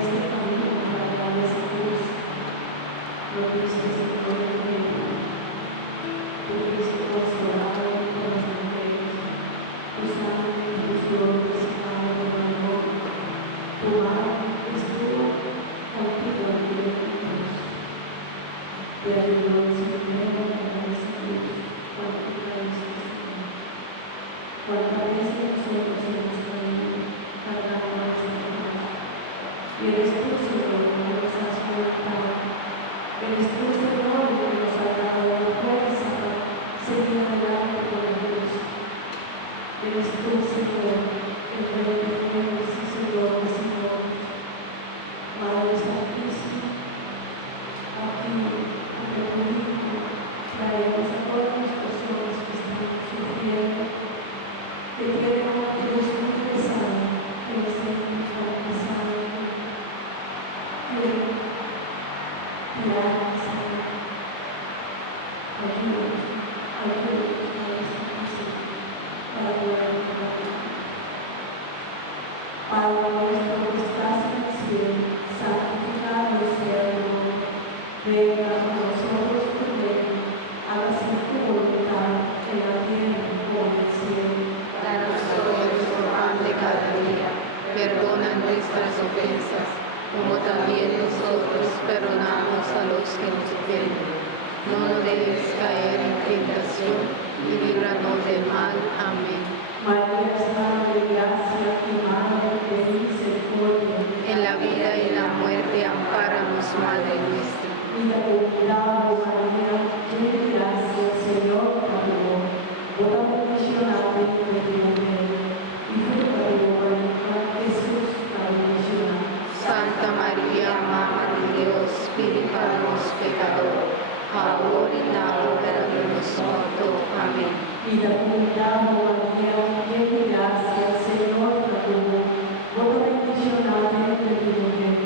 este camino para llegar a esa cruz, lo viste, Señor, tú fuiste consolado por los ángeles, tu sangre infusió designado por el amor, tu mano estuvo contigo en tu cruz, te ayudó el Señor a llegar a esa cruz, cuando tú caíste, Señor. Cuántas veces nosotros hemos caído cargando esta cruz, y eres tú, Señor, que nos has levantado. Eres tú, Señor, que nos has dado la fuerza para seguir adelante por la cruz. Eres tú, Señor, el Rey de Reyes y Señor de Señores. Madre Santísima, aquí, ante tu Hijo, traemos a todas las personas que están sufriendo, que tienen una cruz muy pesada, que les sienten tan pesada, que ayúdanos, Padre Santísimo, para poder lograrlo. Padre nuestro que estás en el cielo, santificado sea tu nombre. Venga a nosotros tu reino, hágase tu voluntad en la tierra como en el cielo. Danos hoy nuestro pan de cada día, perdona nuestras ofensas, como también nosotros perdonamos a los que nos ofenden. No nos dejes caer en tentación y líbranos del mal. Amén. María es Madre de gracia y Madre de misericordia. En la vida y en la muerte, ampáranos, Madre nuestra. Y la comunidad de María, llena de gracia, el Señor contigo. Toda bendicionada entre tu mujer, y fruto de tu vientre, Jesús, la bendicionada. Santa María, Madre de Dios, pide para los pecadores, ahora y en la hora de nuestra muerte. Amén. Y la comunidad de María, llena de gracia, el Señor contigo. Toda bendicionada entre tu mujer,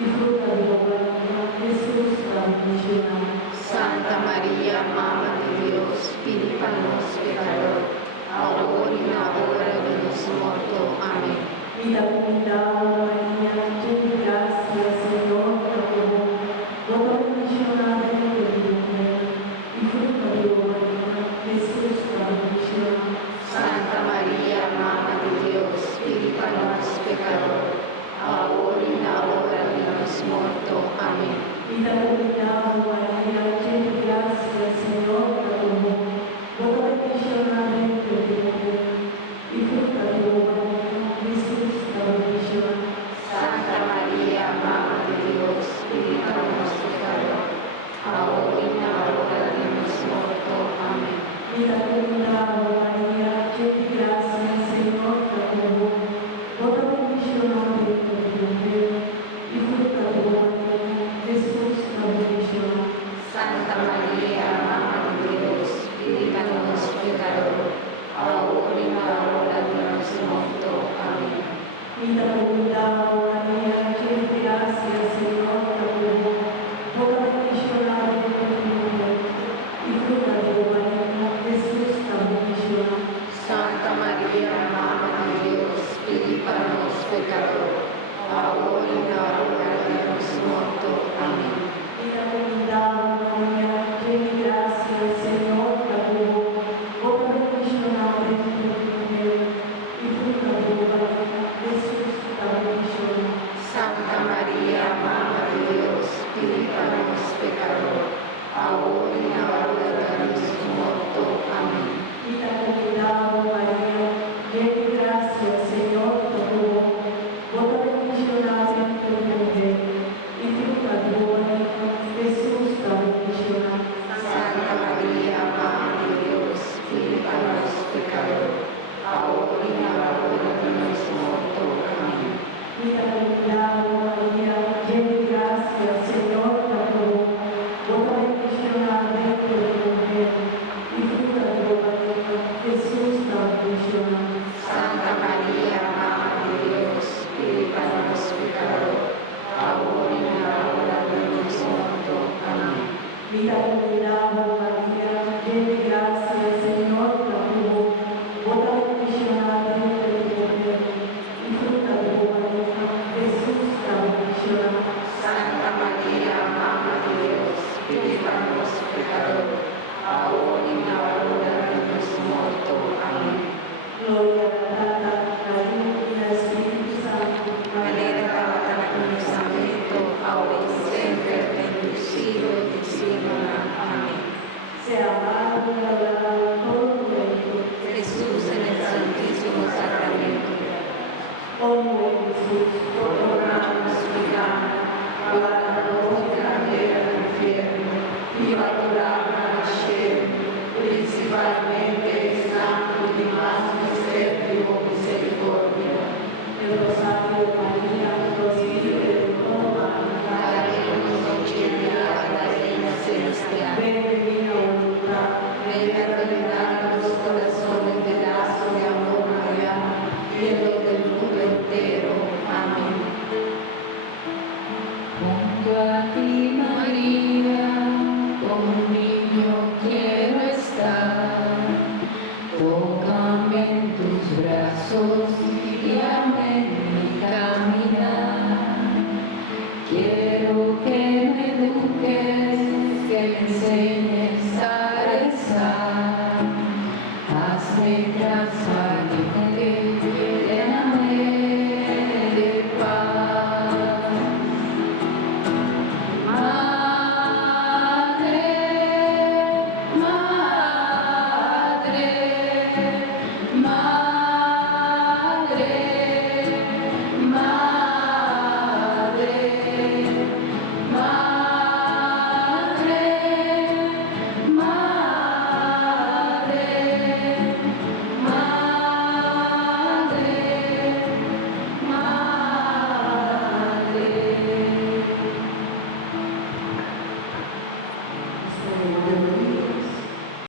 y fruto de tu vientre, Jesús, la bendicionada. Santa María, Madre de Dios, pide para los pecadores, ahora y en la hora de nuestra muerte. Amén. Y la comunidad de María, llena de gracia, el Señor contigo. Toda bendicionada entre tu mujer, y fruto de tu vientre, Jesús, la bendicionada. Santa María, Madre de Dios, pide para los pecadores, ahora y en la hora de nuestra muerte. Amén. Y la comunidad de María, llena de gracia, el Señor contigo. Toda bendicionada entre tu mujer, y fruto de tu vientre, Jesús, la bendicionada. Santa María, Madre de Dios, pide para los pecadores, ahora y en la hora de nuestra muerte. Amén. Y la comunidad de María, llena de gracia, el Señor contigo. Toda bendicionada entre tu mujer, y fruto de tu vientre, Jesús, la bendicionada. a ti, María, como un niño quiero estar. Tócame en tus brazos y guíame en mi caminar. Quiero que me eduques, que me enseñes